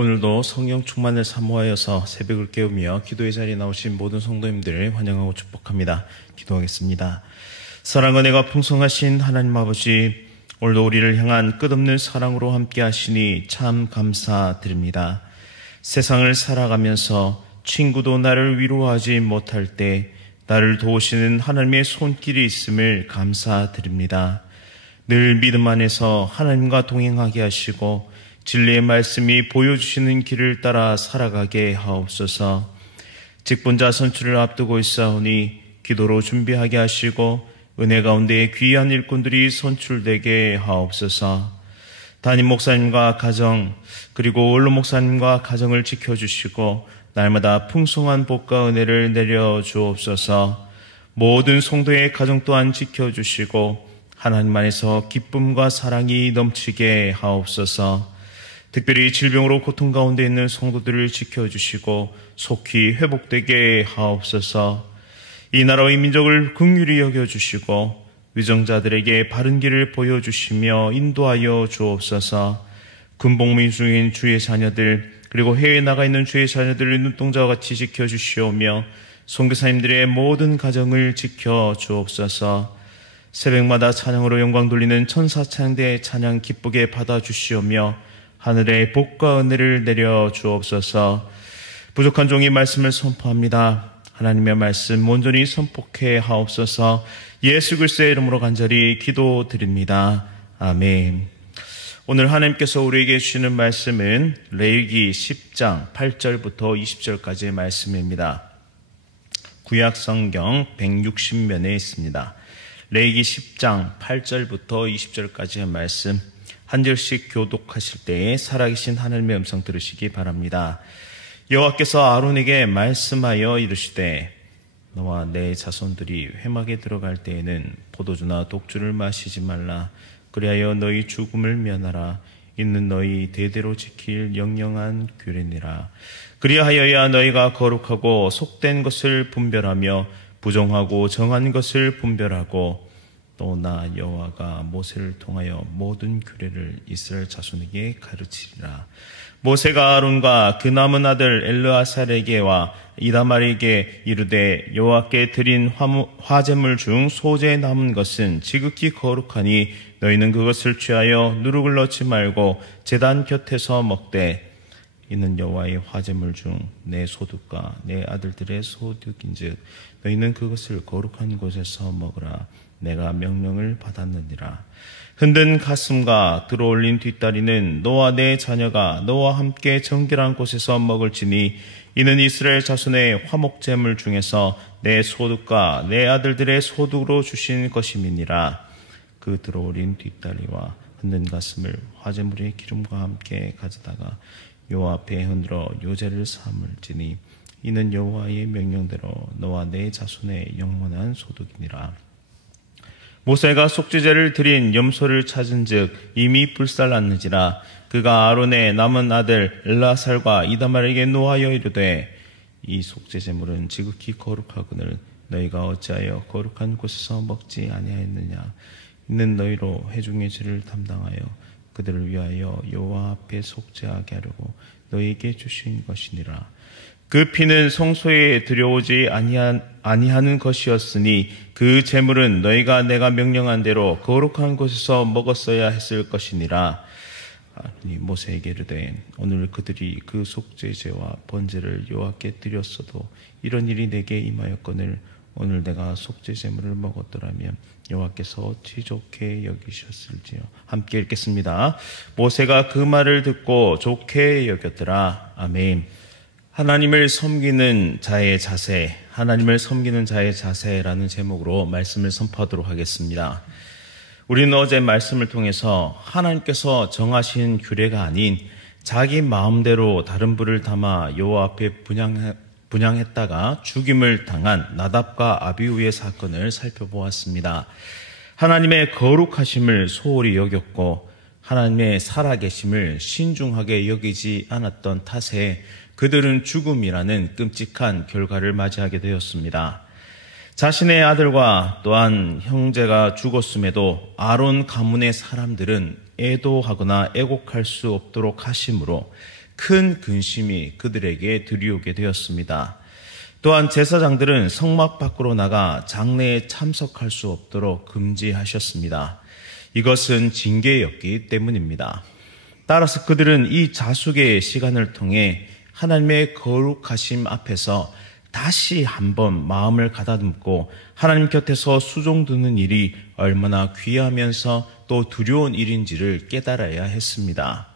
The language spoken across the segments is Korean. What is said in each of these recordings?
오늘도 성령 충만을 사모하여서 새벽을 깨우며 기도의 자리에 나오신 모든 성도님들을 환영하고 축복합니다. 기도하겠습니다. 사랑과 은혜가 풍성하신 하나님 아버지, 오늘도 우리를 향한 끝없는 사랑으로 함께 하시니 참 감사드립니다. 세상을 살아가면서 친구도 나를 위로하지 못할 때 나를 도우시는 하나님의 손길이 있음을 감사드립니다. 늘 믿음 안에서 하나님과 동행하게 하시고 진리의 말씀이 보여주시는 길을 따라 살아가게 하옵소서. 직분자 선출을 앞두고 있사오니 기도로 준비하게 하시고 은혜 가운데 귀한 일꾼들이 선출되게 하옵소서. 담임 목사님과 가정 그리고 원로 목사님과 가정을 지켜주시고 날마다 풍성한 복과 은혜를 내려주옵소서. 모든 성도의 가정 또한 지켜주시고 하나님 안에서 기쁨과 사랑이 넘치게 하옵소서. 특별히 질병으로 고통 가운데 있는 성도들을 지켜주시고 속히 회복되게 하옵소서. 이 나라의 민족을 긍휼히 여겨주시고 위정자들에게 바른 길을 보여주시며 인도하여 주옵소서. 군복무 중인 주의 자녀들 그리고 해외에 나가 있는 주의 자녀들을 눈동자와 같이 지켜주시오며 선교사님들의 모든 가정을 지켜주옵소서. 새벽마다 찬양으로 영광 돌리는 천사 찬양대 찬양 기쁘게 받아주시오며 하늘의 복과 은혜를 내려주옵소서. 부족한 종이 말씀을 선포합니다. 하나님의 말씀 온전히 선포해 하옵소서. 예수 그리스도의 이름으로 간절히 기도드립니다. 아멘. 오늘 하나님께서 우리에게 주시는 말씀은 레위기 10장 8절부터 20절까지의 말씀입니다. 구약 성경 160면에 있습니다. 레위기 10장 8절부터 20절까지의 말씀 한 절씩 교독하실 때에 살아계신 하나님의 음성 들으시기 바랍니다. 여호와께서 아론에게 말씀하여 이르시되 너와 내 자손들이 회막에 들어갈 때에는 포도주나 독주를 마시지 말라. 그리하여 너희 죽음을 면하라. 이는 너희 대대로 지킬 영영한 규례니라. 그리하여야 너희가 거룩하고 속된 것을 분별하며 부정하고 정한 것을 분별하고 또 나 여호와가 모세를 통하여 모든 규례를 이스라엘 자손에게 가르치리라. 모세가 아론과 그 남은 아들 엘르아살에게와 이다말에게 이르되 여호와께 드린 화제물 중 소재에 남은 것은 지극히 거룩하니 너희는 그것을 취하여 누룩을 넣지 말고 제단 곁에서 먹되 이는 여호와의 화제물 중 내 소득과 내 아들들의 소득인즉 너희는 그것을 거룩한 곳에서 먹으라. 내가 명령을 받았느니라. 흔든 가슴과 들어올린 뒷다리는 너와 내 자녀가 너와 함께 정결한 곳에서 먹을지니 이는 이스라엘 자손의 화목제물 중에서 내 소득과 내 아들들의 소득으로 주신 것임이니라. 그 들어올린 뒷다리와 흔든 가슴을 화제물의 기름과 함께 가져다가 여호와 앞에 흔들어 요제를 삼을지니 이는 여호와의 명령대로 너와 내 자손의 영원한 소득이니라. 모세가 속죄제를 드린 염소를 찾은즉 이미 불살랐는지라. 그가 아론의 남은 아들 엘르아살과 이다말에게 노하여 이르되 이 속죄제물은 지극히 거룩하거늘 너희가 어찌하여 거룩한 곳에서 먹지 아니하였느냐. 이는 너희로 회중의 죄를 담당하여 그들을 위하여 여호와 앞에 속죄하게 하려고 너희에게 주신 것이니라. 그 피는 성소에 들여오지 아니하는 것이었으니 그 제물은 너희가 내가 명령한 대로 거룩한 곳에서 먹었어야 했을 것이니라. 모세에게 이르되 오늘 그들이 그 속죄제와 번제를 여호와께 드렸어도 이런 일이 내게 임하였거늘 오늘 내가 속죄제물을 먹었더라면 여호와께서 어찌 좋게 여기셨을지요. 함께 읽겠습니다. 모세가 그 말을 듣고 좋게 여겼더라. 아멘. 하나님을 섬기는 자의 자세, 하나님을 섬기는 자의 자세라는 제목으로 말씀을 선포하도록 하겠습니다. 우리는 어제 말씀을 통해서 하나님께서 정하신 규례가 아닌 자기 마음대로 다른 불을 담아 여호와 앞에 분향했다가 죽임을 당한 나답과 아비후의 사건을 살펴보았습니다. 하나님의 거룩하심을 소홀히 여겼고 하나님의 살아계심을 신중하게 여기지 않았던 탓에 그들은 죽음이라는 끔찍한 결과를 맞이하게 되었습니다. 자신의 아들과 또한 형제가 죽었음에도 아론 가문의 사람들은 애도하거나 애곡할 수 없도록 하심으로 큰 근심이 그들에게 들이오게 되었습니다. 또한 제사장들은 성막 밖으로 나가 장례에 참석할 수 없도록 금지하셨습니다. 이것은 징계였기 때문입니다. 따라서 그들은 이 자숙의 시간을 통해 하나님의 거룩하심 앞에서 다시 한번 마음을 가다듬고 하나님 곁에서 수종 두는 일이 얼마나 귀하면서 또 두려운 일인지를 깨달아야 했습니다.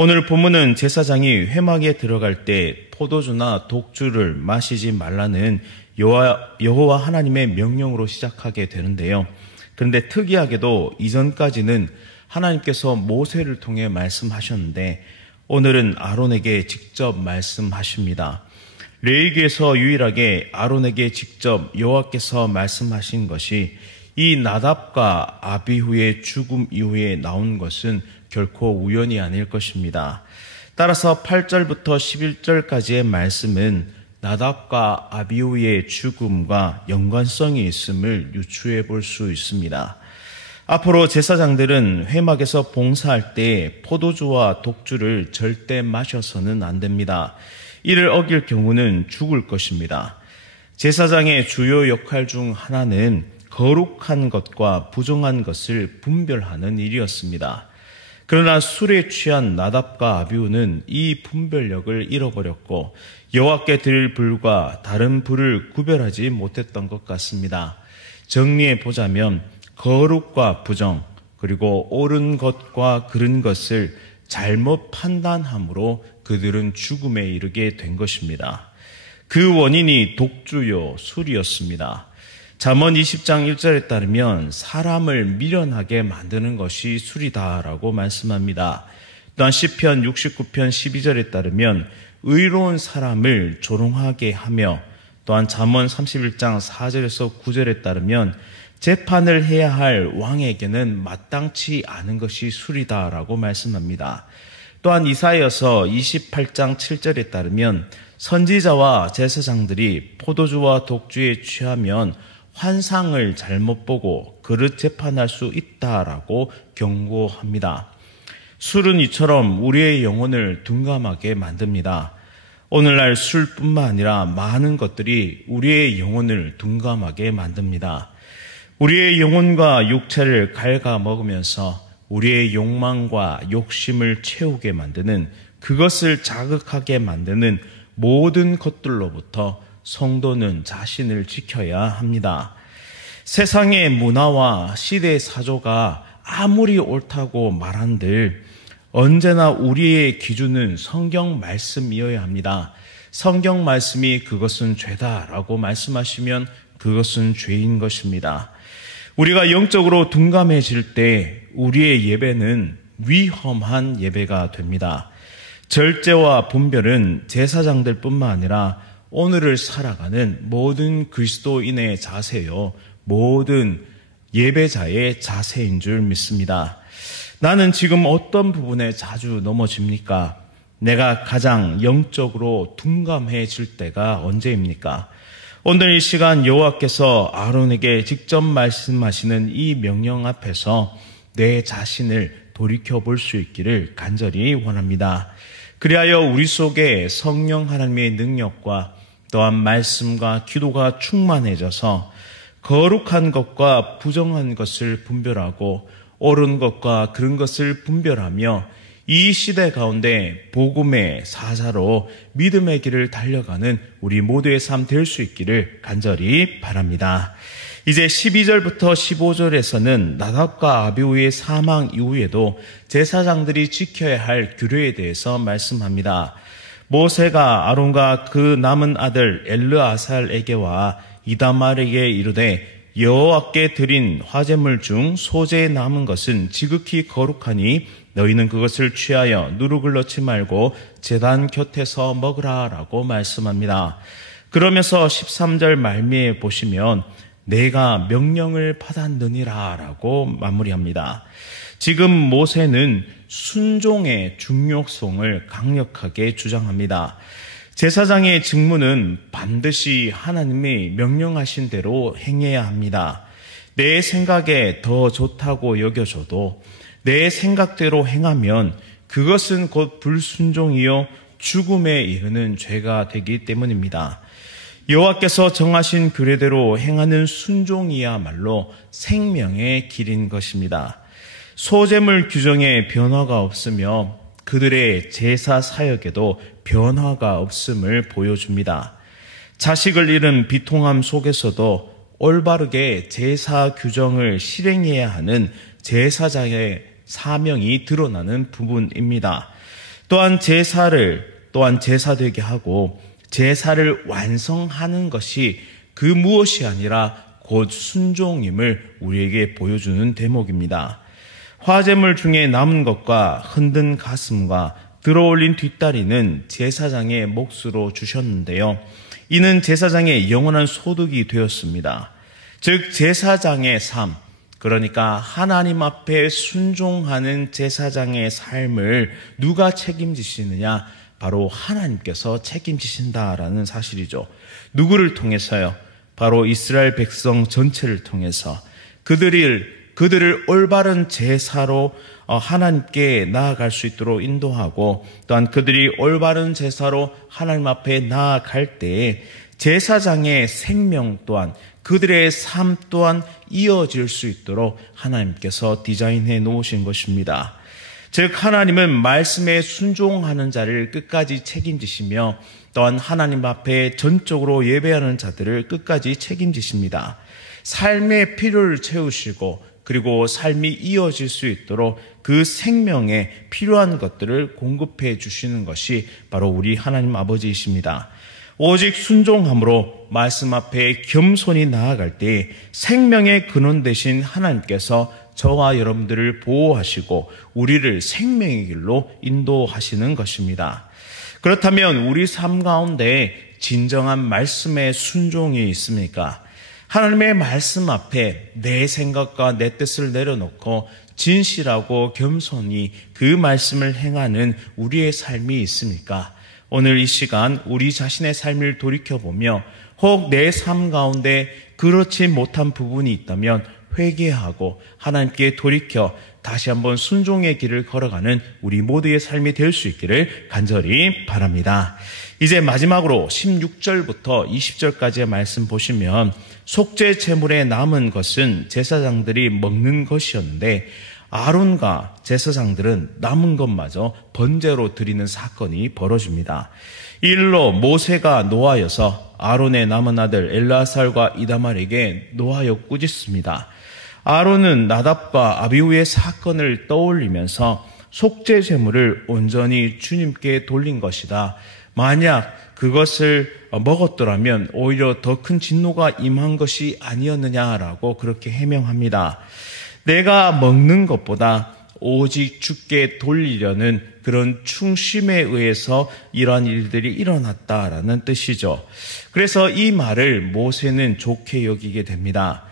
오늘 본문은 제사장이 회막에 들어갈 때 포도주나 독주를 마시지 말라는 여호와 하나님의 명령으로 시작하게 되는데요. 그런데 특이하게도 이전까지는 하나님께서 모세를 통해 말씀하셨는데 오늘은 아론에게 직접 말씀하십니다. 레위기에서 유일하게 아론에게 직접 여호와께서 말씀하신 것이 이 나답과 아비후의 죽음 이후에 나온 것은 결코 우연이 아닐 것입니다. 따라서 8절부터 11절까지의 말씀은 나답과 아비후의 죽음과 연관성이 있음을 유추해 볼 수 있습니다. 앞으로 제사장들은 회막에서 봉사할 때 포도주와 독주를 절대 마셔서는 안 됩니다. 이를 어길 경우는 죽을 것입니다. 제사장의 주요 역할 중 하나는 거룩한 것과 부정한 것을 분별하는 일이었습니다. 그러나 술에 취한 나답과 아비후는 이 분별력을 잃어버렸고 여호와께 드릴 불과 다른 불을 구별하지 못했던 것 같습니다. 정리해 보자면 거룩과 부정 그리고 옳은 것과 그른 것을 잘못 판단함으로 그들은 죽음에 이르게 된 것입니다. 그 원인이 독주요 술이었습니다. 잠언 20장 1절에 따르면 사람을 미련하게 만드는 것이 술이다라고 말씀합니다. 또한 시편 69편 12절에 따르면 의로운 사람을 조롱하게 하며 또한 잠언 31장 4절에서 9절에 따르면 재판을 해야 할 왕에게는 마땅치 않은 것이 술이다라고 말씀합니다. 또한 이사야서 28장 7절에 따르면 선지자와 제사장들이 포도주와 독주에 취하면 환상을 잘못 보고 그릇 재판할 수 있다라고 경고합니다. 술은 이처럼 우리의 영혼을 둔감하게 만듭니다. 오늘날 술뿐만 아니라 많은 것들이 우리의 영혼을 둔감하게 만듭니다. 우리의 영혼과 육체를 갉아먹으면서 우리의 욕망과 욕심을 채우게 만드는 그것을 자극하게 만드는 모든 것들로부터 성도는 자신을 지켜야 합니다. 세상의 문화와 시대의 사조가 아무리 옳다고 말한들 언제나 우리의 기준은 성경 말씀이어야 합니다. 성경 말씀이 그것은 죄다라고 말씀하시면 그것은 죄인 것입니다. 우리가 영적으로 둔감해질 때 우리의 예배는 위험한 예배가 됩니다. 절제와 분별은 제사장들뿐만 아니라 오늘을 살아가는 모든 그리스도인의 자세요, 모든 예배자의 자세인 줄 믿습니다. 나는 지금 어떤 부분에 자주 넘어집니까? 내가 가장 영적으로 둔감해질 때가 언제입니까? 오늘 이 시간 여호와께서 아론에게 직접 말씀하시는 이 명령 앞에서 내 자신을 돌이켜볼 수 있기를 간절히 원합니다. 그리하여 우리 속에 성령 하나님의 능력과 또한 말씀과 기도가 충만해져서 거룩한 것과 부정한 것을 분별하고 옳은 것과 그른 것을 분별하며 이 시대 가운데 복음의 사자로 믿음의 길을 달려가는 우리 모두의 삶 될 수 있기를 간절히 바랍니다. 이제 12절부터 15절에서는 나답과 아비후의 사망 이후에도 제사장들이 지켜야 할 규례에 대해서 말씀합니다. 모세가 아론과 그 남은 아들 엘르아살에게와 이다말에게 이르되 여호와께 드린 화제물 중 소재에 남은 것은 지극히 거룩하니 너희는 그것을 취하여 누룩을 넣지 말고 제단 곁에서 먹으라 라고 말씀합니다. 그러면서 13절 말미에 보시면 내가 명령을 받았느니라 라고 마무리합니다. 지금 모세는 순종의 중요성을 강력하게 주장합니다. 제사장의 직무는 반드시 하나님이 명령하신 대로 행해야 합니다. 내 생각에 더 좋다고 여겨져도 내 생각대로 행하면 그것은 곧 불순종이요 죽음에 이르는 죄가 되기 때문입니다. 여호와께서 정하신 규례대로 행하는 순종이야말로 생명의 길인 것입니다. 소재물 규정에 변화가 없으며 그들의 제사 사역에도 변화가 없음을 보여줍니다. 자식을 잃은 비통함 속에서도 올바르게 제사 규정을 실행해야 하는 제사장의 사명이 드러나는 부분입니다. 또한 제사되게 하고 제사를 완성하는 것이 그 무엇이 아니라 곧 순종임을 우리에게 보여주는 대목입니다. 화제물 중에 남은 것과 흔든 가슴과 들어올린 뒷다리는 제사장의 몫으로 주셨는데요. 이는 제사장의 영원한 소득이 되었습니다. 즉 제사장의 삶, 그러니까 하나님 앞에 순종하는 제사장의 삶을 누가 책임지시느냐? 바로 하나님께서 책임지신다라는 사실이죠. 누구를 통해서요? 바로 이스라엘 백성 전체를 통해서 그들을 올바른 제사로 하나님께 나아갈 수 있도록 인도하고, 또한 그들이 올바른 제사로 하나님 앞에 나아갈 때에 제사장의 생명 또한, 그들의 삶 또한 이어질 수 있도록 하나님께서 디자인해 놓으신 것입니다. 즉 하나님은 말씀에 순종하는 자를 끝까지 책임지시며, 또한 하나님 앞에 전적으로 예배하는 자들을 끝까지 책임지십니다. 삶의 필요를 채우시고, 그리고 삶이 이어질 수 있도록 그 생명에 필요한 것들을 공급해 주시는 것이 바로 우리 하나님 아버지이십니다. 오직 순종함으로 말씀 앞에 겸손히 나아갈 때 생명의 근원 되신 하나님께서 저와 여러분들을 보호하시고 우리를 생명의 길로 인도하시는 것입니다. 그렇다면 우리 삶 가운데 진정한 말씀의 순종이 있습니까? 하나님의 말씀 앞에 내 생각과 내 뜻을 내려놓고 진실하고 겸손히 그 말씀을 행하는 우리의 삶이 있습니까? 오늘 이 시간 우리 자신의 삶을 돌이켜보며 혹 내 삶 가운데 그렇지 못한 부분이 있다면 회개하고 하나님께 돌이켜 다시 한번 순종의 길을 걸어가는 우리 모두의 삶이 될 수 있기를 간절히 바랍니다. 이제 마지막으로 16절부터 20절까지의 말씀 보시면 속죄 제물에 남은 것은 제사장들이 먹는 것이었는데 아론과 제사장들은 남은 것마저 번제로 드리는 사건이 벌어집니다. 이 일로 모세가 노하여서 아론의 남은 아들 엘르아살과 이다말에게 노하여 꾸짖습니다. 아론은 나답과 아비후의 사건을 떠올리면서 속죄 제물을 온전히 주님께 돌린 것이다. 만약 그것을 먹었더라면 오히려 더 큰 진노가 임한 것이 아니었느냐라고 그렇게 해명합니다. 내가 먹는 것보다 오직 주께 돌리려는 그런 충심에 의해서 이러한 일들이 일어났다라는 뜻이죠. 그래서 이 말을 모세는 좋게 여기게 됩니다.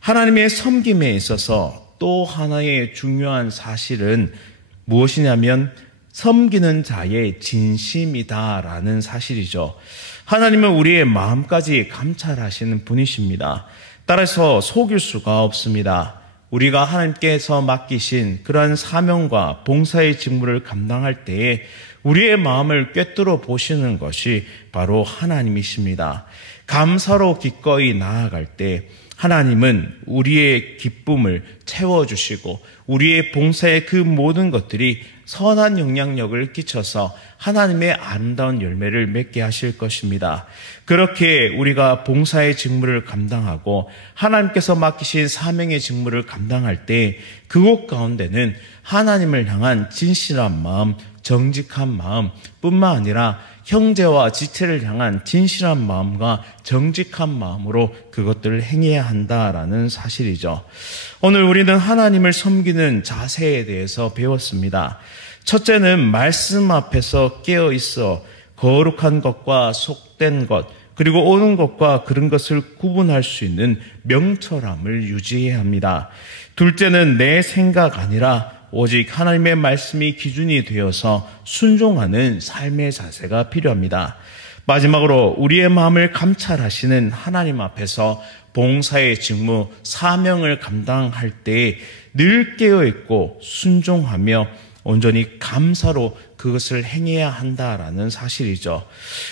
하나님의 섬김에 있어서 또 하나의 중요한 사실은 무엇이냐면 섬기는 자의 진심이다라는 사실이죠. 하나님은 우리의 마음까지 감찰하시는 분이십니다. 따라서 속일 수가 없습니다. 우리가 하나님께서 맡기신 그러한 사명과 봉사의 직무를 감당할 때에 우리의 마음을 꿰뚫어 보시는 것이 바로 하나님이십니다. 감사로 기꺼이 나아갈 때 하나님은 우리의 기쁨을 채워주시고 우리의 봉사의 그 모든 것들이 선한 영향력을 끼쳐서 하나님의 아름다운 열매를 맺게 하실 것입니다. 그렇게 우리가 봉사의 직무를 감당하고 하나님께서 맡기신 사명의 직무를 감당할 때 그곳 가운데는 하나님을 향한 진실한 마음, 정직한 마음 뿐만 아니라 형제와 지체를 향한 진실한 마음과 정직한 마음으로 그것들을 행해야 한다라는 사실이죠. 오늘 우리는 하나님을 섬기는 자세에 대해서 배웠습니다. 첫째는 말씀 앞에서 깨어 있어 거룩한 것과 속된 것, 그리고 옳은 것과 그른 것을 구분할 수 있는 명철함을 유지해야 합니다. 둘째는 내 생각 아니라 오직 하나님의 말씀이 기준이 되어서 순종하는 삶의 자세가 필요합니다. 마지막으로 우리의 마음을 감찰하시는 하나님 앞에서 봉사의 직무, 사명을 감당할 때 늘 깨어있고 순종하며 온전히 감사로 그것을 행해야 한다라는 사실이죠.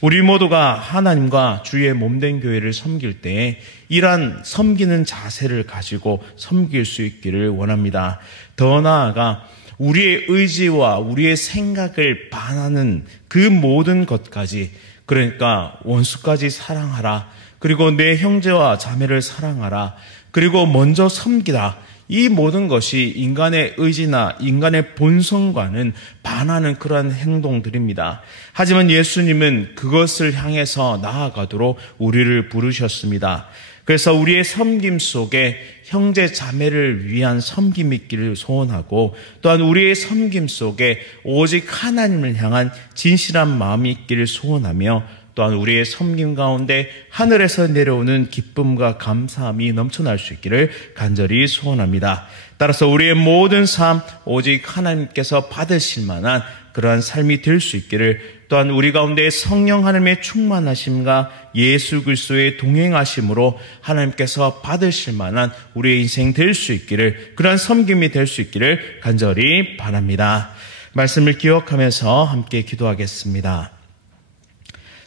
우리 모두가 하나님과 주의 몸된 교회를 섬길 때 이러한 섬기는 자세를 가지고 섬길 수 있기를 원합니다. 더 나아가 우리의 의지와 우리의 생각을 반하는 그 모든 것까지, 그러니까 원수까지 사랑하라, 그리고 내 형제와 자매를 사랑하라, 그리고 먼저 섬기라, 이 모든 것이 인간의 의지나 인간의 본성과는 반하는 그러한 행동들입니다. 하지만 예수님은 그것을 향해서 나아가도록 우리를 부르셨습니다. 그래서 우리의 섬김 속에 형제 자매를 위한 섬김이 있기를 소원하고, 또한 우리의 섬김 속에 오직 하나님을 향한 진실한 마음이 있기를 소원하며, 또한 우리의 섬김 가운데 하늘에서 내려오는 기쁨과 감사함이 넘쳐날 수 있기를 간절히 소원합니다. 따라서 우리의 모든 삶 오직 하나님께서 받으실 만한 그러한 삶이 될 수 있기를, 또한 우리 가운데 성령 하나님의 충만하심과 예수 그리스도의 동행하심으로 하나님께서 받으실 만한 우리의 인생 될 수 있기를, 그러한 섬김이 될 수 있기를 간절히 바랍니다. 말씀을 기억하면서 함께 기도하겠습니다.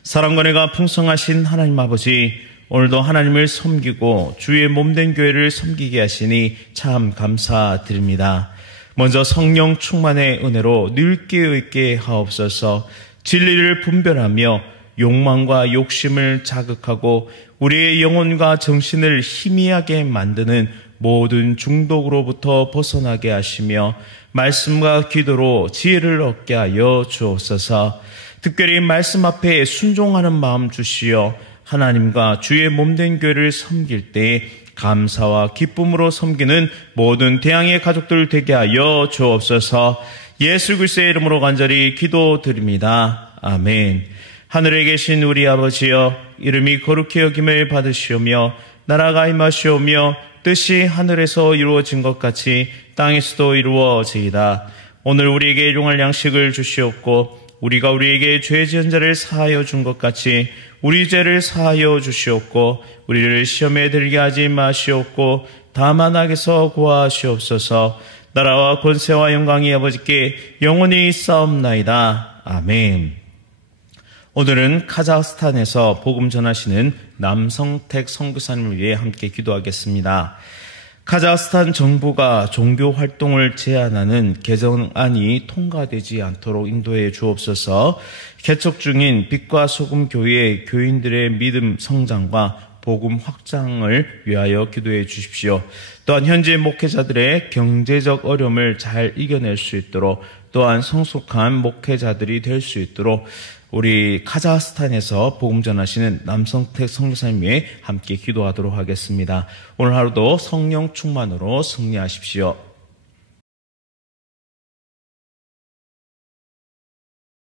사랑과 은혜가 풍성하신 하나님 아버지, 오늘도 하나님을 섬기고 주의 몸된 교회를 섬기게 하시니 참 감사드립니다. 먼저 성령 충만의 은혜로 늘 깨어있게 하옵소서. 진리를 분별하며 욕망과 욕심을 자극하고 우리의 영혼과 정신을 희미하게 만드는 모든 중독으로부터 벗어나게 하시며 말씀과 기도로 지혜를 얻게 하여 주옵소서. 특별히 말씀 앞에 순종하는 마음 주시어 하나님과 주의 몸된 교회를 섬길 때 감사와 기쁨으로 섬기는 모든 대항의 가족들 되게 하여 주옵소서. 예수 그리스도의 이름으로 간절히 기도드립니다. 아멘. 하늘에 계신 우리 아버지여, 이름이 거룩히 여김을 받으시오며 나라가 임하시오며 뜻이 하늘에서 이루어진 것 같이 땅에서도 이루어지이다. 오늘 우리에게 일용할 양식을 주시옵고 우리가 우리에게 죄 지은 자를 사하여 준 것 같이 우리 죄를 사하여 주시옵고 우리를 시험에 들게 하지 마시옵고 다만 악에서 구하시옵소서. 나라와 권세와 영광이 아버지께 영원히 있사옵나이다. 아멘. 오늘은 카자흐스탄에서 복음 전하시는 남성택 선교사님을 위해 함께 기도하겠습니다. 카자흐스탄 정부가 종교 활동을 제한하는 개정안이 통과되지 않도록 인도해 주옵소서. 개척 중인 빛과 소금 교회 교인들의 믿음 성장과 복음 확장을 위하여 기도해 주십시오. 또한 현재 목회자들의 경제적 어려움을 잘 이겨낼 수 있도록, 또한 성숙한 목회자들이 될 수 있도록 우리 카자흐스탄에서 복음 전하시는 남성택 선교사님 위해 함께 기도하도록 하겠습니다. 오늘 하루도 성령 충만으로 승리하십시오.